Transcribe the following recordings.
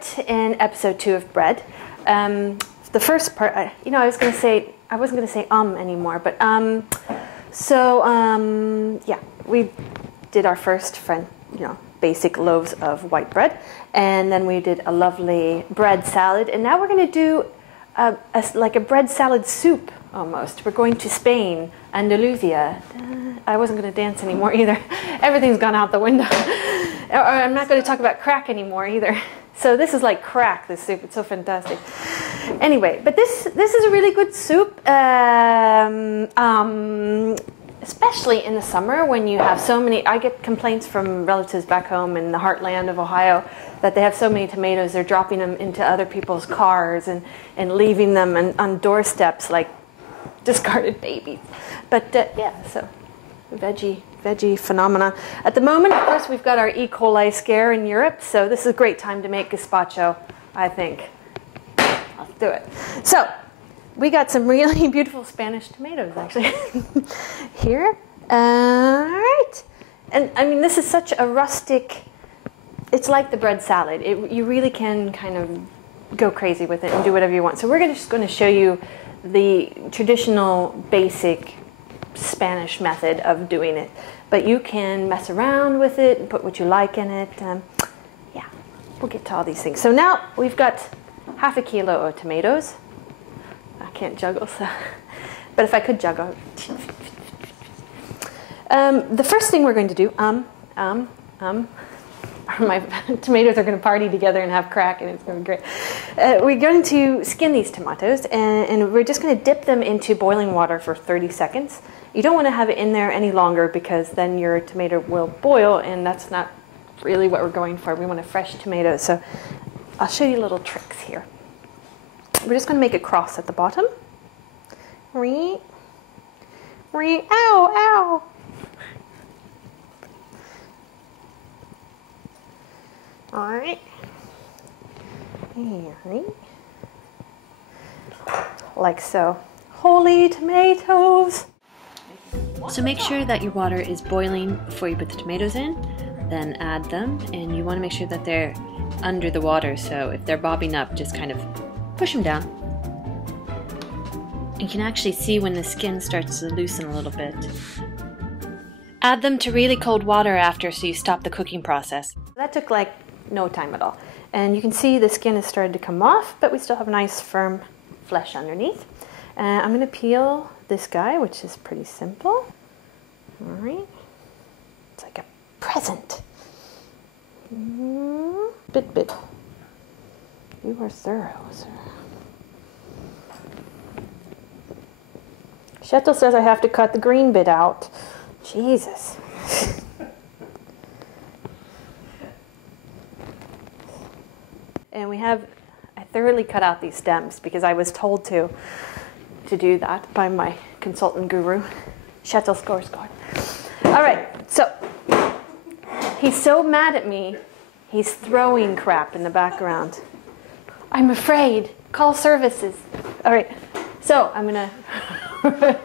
start in episode 2 of bread. The first part, I was going to say, I wasn't going to say anymore, but yeah, we did our first basic loaves of white bread, and then we did a lovely bread salad, and now we're going to do like a bread salad soup almost. We're going to Spain, Andalusia. I wasn't going to dance anymore either. Everything's gone out the window. Or I'm not going to talk about crack anymore either. So this is like crack, this soup. It's so fantastic. Anyway, but this is a really good soup, especially in the summer when you have so many. I get complaints from relatives back home in the heartland of Ohio that they have so many tomatoes, they're dropping them into other people's cars and leaving them on doorsteps like discarded babies. But yeah, so veggie phenomena. At the moment, of course, we've got our E. coli scare in Europe, so this is a great time to make gazpacho, I think. Let's do it. So, we got some really beautiful Spanish tomatoes, actually, here. All right. And, I mean, this is such a rustic, it's like the bread salad. You really can kind of go crazy with it and do whatever you want. So we're just going to show you the traditional, basic Spanish method of doing it, but you can mess around with it and put what you like in it. Yeah, we'll get to all these things. So now we've got half a kilo of tomatoes. I can't juggle, so, but if I could juggle. The first thing we're going to do, my tomatoes are going to party together and have crack, and it's going to be great. We're going to skin these tomatoes, and we're just going to dip them into boiling water for 30 seconds. You don't want to have it in there any longer because then your tomato will boil, and that's not really what we're going for. We want a fresh tomato. So I'll show you little tricks here. We're just going to make a cross at the bottom. Ow, ow. All right. Like so. Holy tomatoes. So make sure that your water is boiling before you put the tomatoes in, then add them, and you want to make sure that they're under the water, so if they're bobbing up, just kind of push them down. You can actually see when the skin starts to loosen a little bit. Add them to really cold water after, so you stop the cooking process. That took like no time at all. And you can see the skin has started to come off, but we still have nice firm flesh underneath. I'm going to peel this guy, which is pretty simple. All right. It's like a present. Bit. You are thorough, sir. Shetel says I have to cut the green bit out. Jesus. And I thoroughly cut out these stems because I was told to do that by my consultant guru, Shetel Skarsgård. All right, so he's so mad at me, he's throwing crap in the background. I'm afraid. Call services. All right, so I'm gonna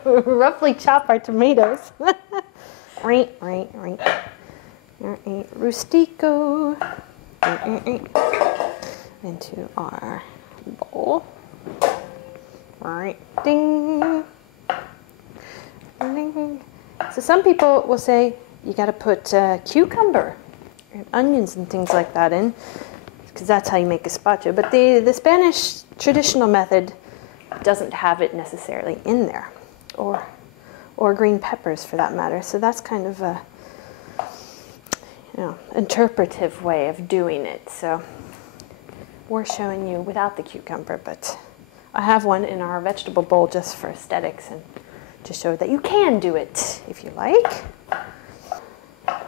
roughly chop our tomatoes. Right. Rustico. Into our bowl. All right, ding. So some people will say you got to put cucumber and onions and things like that in, because that's how you make gazpacho. But the Spanish traditional method doesn't have it necessarily in there, or green peppers for that matter. So that's kind of a interpretive way of doing it. So we're showing you without the cucumber, but I have one in our vegetable bowl just for aesthetics and to show that you can do it if you like.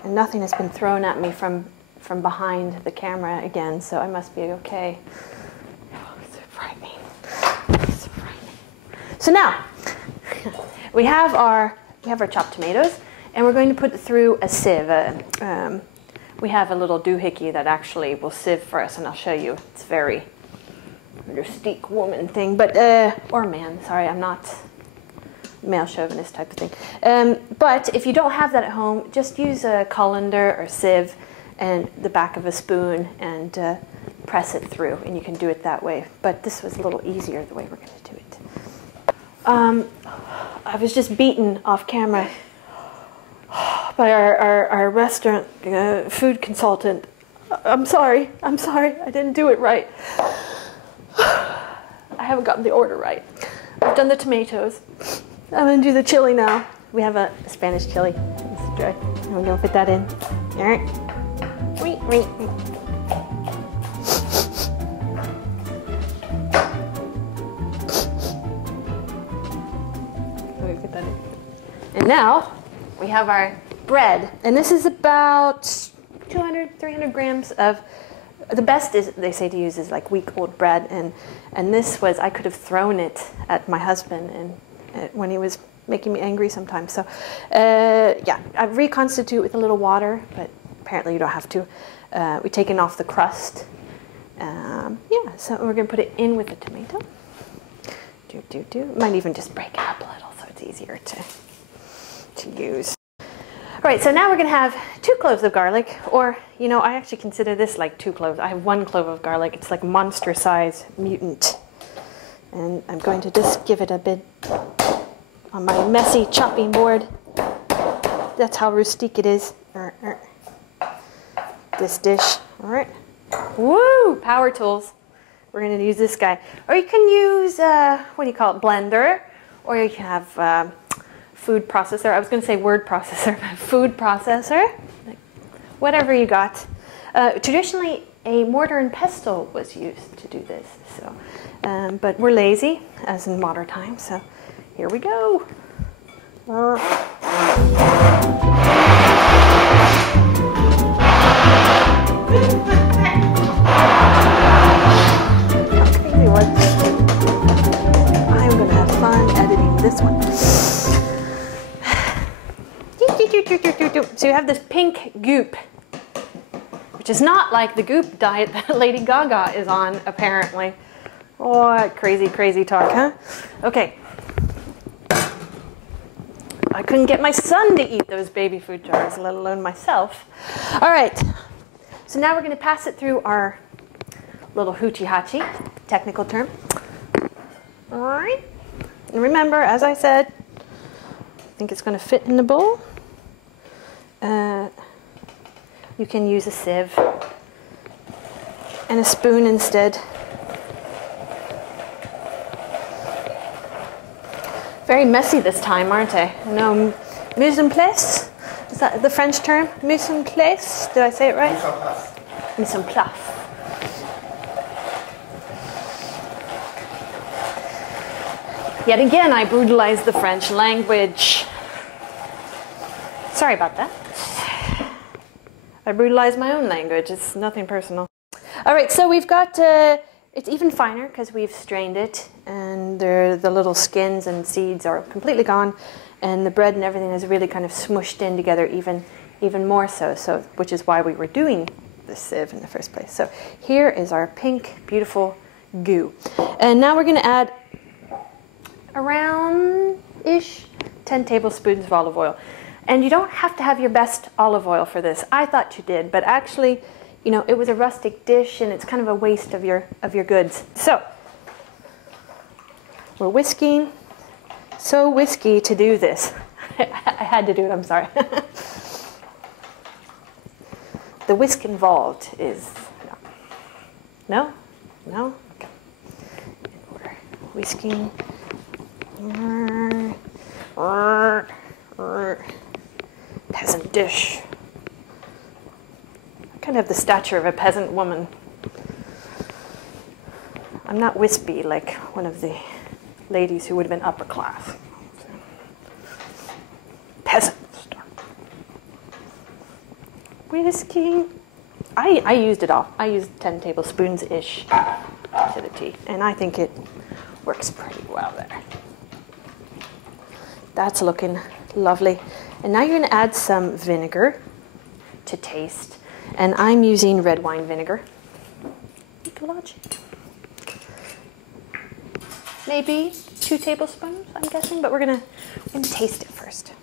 And nothing has been thrown at me from behind the camera again, so I must be okay. Oh, so frightening. So frightening. So now we have our chopped tomatoes, and we're going to put it through a sieve. We have a little doohickey that actually will sieve for us, and I'll show you. It's very rustique woman thing, but or man. Sorry, I'm not male chauvinist type of thing. But if you don't have that at home, just use a colander or sieve and the back of a spoon, and press it through, and you can do it that way. But this was a little easier the way we're going to do it. I was just beaten off camera by our restaurant food consultant. I'm sorry, I didn't do it right. I haven't gotten the order right. I've done the tomatoes. I'm gonna do the chili now. We have a Spanish chili. Let's try. We're gonna put that in. All right. Wait. Put that in. And now we have our bread, and this is about 200, 300 grams of. The best is they say to use is like week-old bread, and this was I could have thrown it at my husband and when he was making me angry sometimes. So yeah, I reconstitute with a little water, but apparently you don't have to. We've taken off the crust. Yeah, so we're gonna put it in with the tomato. Might even just break it up a little so it's easier to use. All right, so now we're going to have 2 cloves of garlic, or, you know, I actually consider this like 2 cloves. I have 1 clove of garlic. It's like monster size mutant. And I'm going to just give it a bit on my messy chopping board. That's how rustique it is. This dish. All right. Woo! Power tools. We're going to use this guy. Or you can use, what do you call it, blender. Or you can have food processor. I was going to say word processor, but food processor. Whatever you got. Traditionally, a mortar and pestle was used to do this. So, but we're lazy, as in modern times. So here we go. I'm going to have fun editing this one. So you have this pink goop, which is not like the goop diet that Lady Gaga is on, apparently. Oh, crazy, crazy talk, huh? Okay. I couldn't get my son to eat those baby food jars, let alone myself. All right. So now we're going to pass it through our little hoochie-hachi, technical term. All right. And remember, as I said, I think it's going to fit in the bowl. You can use a sieve and a spoon instead. Very messy this time, aren't they? No, mise en place? Is that the French term? Mise en place? Did I say it right? Mise en place. Yet again, I brutalized the French language. Sorry about that. I brutalized my own language. It's nothing personal. All right, so we've got, it's even finer because we've strained it, and the little skins and seeds are completely gone, and the bread and everything is really kind of smushed in together even more so, which is why we were doing the sieve in the first place. So here is our pink, beautiful goo. And now we're going to add around-ish 10 tablespoons of olive oil. And you don't have to have your best olive oil for this. I thought you did, but actually, you know, it was a rustic dish and it's kind of a waste of your goods. So, we're whisking. So whiskey to do this. I had to do it, I'm sorry. The whisk involved is, no? Okay. We're whisking. Peasant dish. I kind of have the stature of a peasant woman. I'm not wispy like one of the ladies who would have been upper class. Peasant. Whisking. I used it all. I used 10 tablespoons-ish to the tea, and I think it works pretty well there. That's looking lovely. And now you're going to add some vinegar to taste. And I'm using red wine vinegar. Ecologic. Maybe 2 tablespoons, I'm guessing, but we're going to taste it first.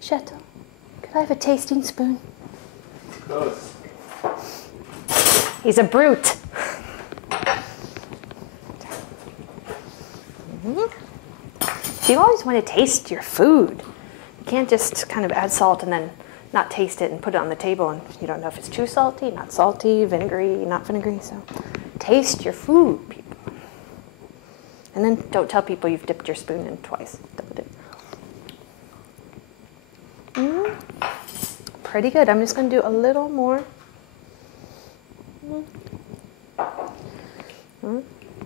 Chateau, could I have a tasting spoon? Close. He's a brute. So you always want to taste your food. You can't just kind of add salt and then not taste it and put it on the table and you don't know if it's too salty, not salty, vinegary, not vinegary. So taste your food, people. And then don't tell people you've dipped your spoon in twice. Don't do. Pretty good. I'm just going to do a little more.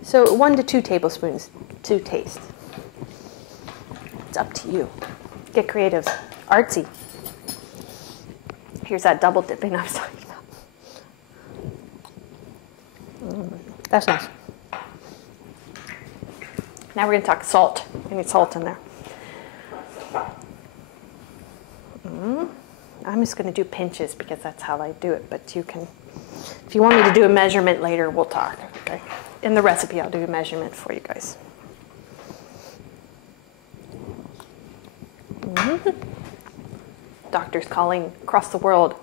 So 1 to 2 tablespoons to taste. It's up to you. Get creative. Artsy. Here's that double dipping I was talking about. That's nice. Now we're going to talk salt. I need salt in there. I'm just going to do pinches because that's how I do it. But you can, if you want me to do a measurement later, we'll talk. Okay? In the recipe, I'll do a measurement for you guys. Doctors calling across the world.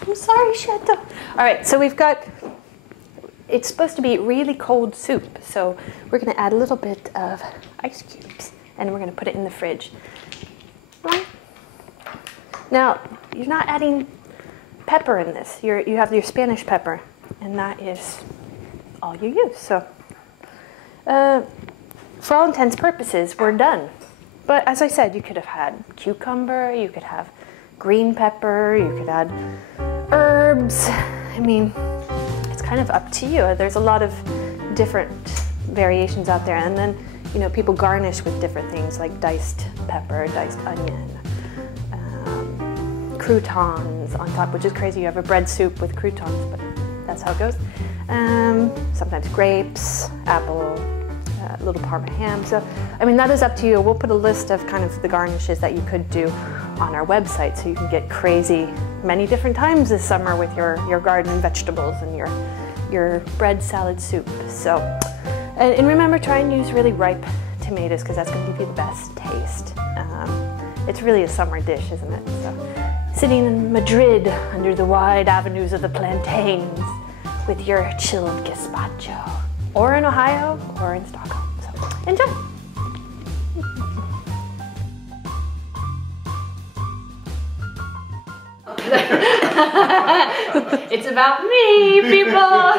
I'm sorry, Shato. All right, so we've got, it's supposed to be really cold soup. So we're going to add a little bit of ice cubes and we're going to put it in the fridge. Now, you're not adding pepper in this. You have your Spanish pepper, and that is all you use. So, for all intents and purposes, we're done. But as I said, you could have had cucumber, you could have green pepper, you could add herbs. I mean, it's kind of up to you. There's a lot of different variations out there, and then people garnish with different things like diced pepper, diced onion. Croutons on top, which is crazy. You have a bread soup with croutons, but that's how it goes. Sometimes grapes, apple, little Parma ham. So, I mean, that is up to you. We'll put a list of kind of the garnishes that you could do on our website, so you can get crazy many different times this summer with your garden vegetables and your bread salad soup. So, and remember, try and use really ripe tomatoes because that's going to give you the best taste. It's really a summer dish, isn't it? So, sitting in Madrid under the wide avenues of the plantains with your chilled gazpacho, or in Ohio, or in Stockholm. So enjoy. It's about me, people.